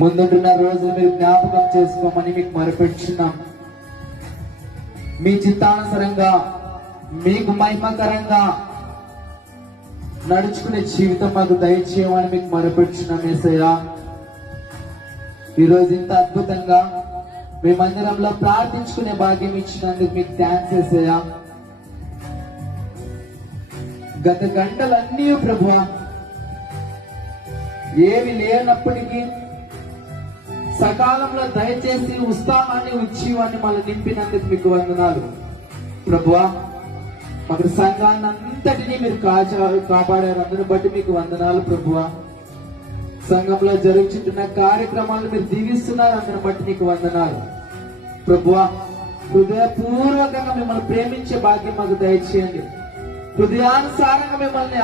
ముందుంటున్న రోజు మీరు జ్ఞాపకం చేసుకోమని మీకు మొరపెట్టుచున్నాం. మీ చిత్తానుసరంగా మీకు మహిమకరంగా నడుచుకునే జీవితం మాకు దయచేయమని మీకు మొరపెట్టుచున్నాం యేసయ్యా. ఈరోజు ఇంత అద్భుతంగా మీ మందిరంలో ప్రార్థించుకునే భాగ్యం ఇచ్చినందుకు మీకు థ్యాంక్స్ యేసయ్యా. గత గంటలన్నీ ప్రభువా ఏమి లేనప్పటికీ సకాలంలో దయచేసి ఉత్సాహాన్ని ఉత్సవాన్ని మళ్ళీ నింపినందుకు మీకు వందనాలు ప్రభువా. మాకు సంఘాన్ని అంతటినీ మీరు కాపాడారు, అందరిని బట్టి మీకు వందనాలు ప్రభువా. సంఘంలో జరుగుతున్న కార్యక్రమాలు మీరు దీవిస్తున్నారు, అందరిని బట్టి మీకు వందనాలు ప్రభువా. హృదయపూర్వకంగా మిమ్మల్ని ప్రేమించే భాగ్యం మాకు దయచేయండి. హృదయానుసారంగా మిమ్మల్ని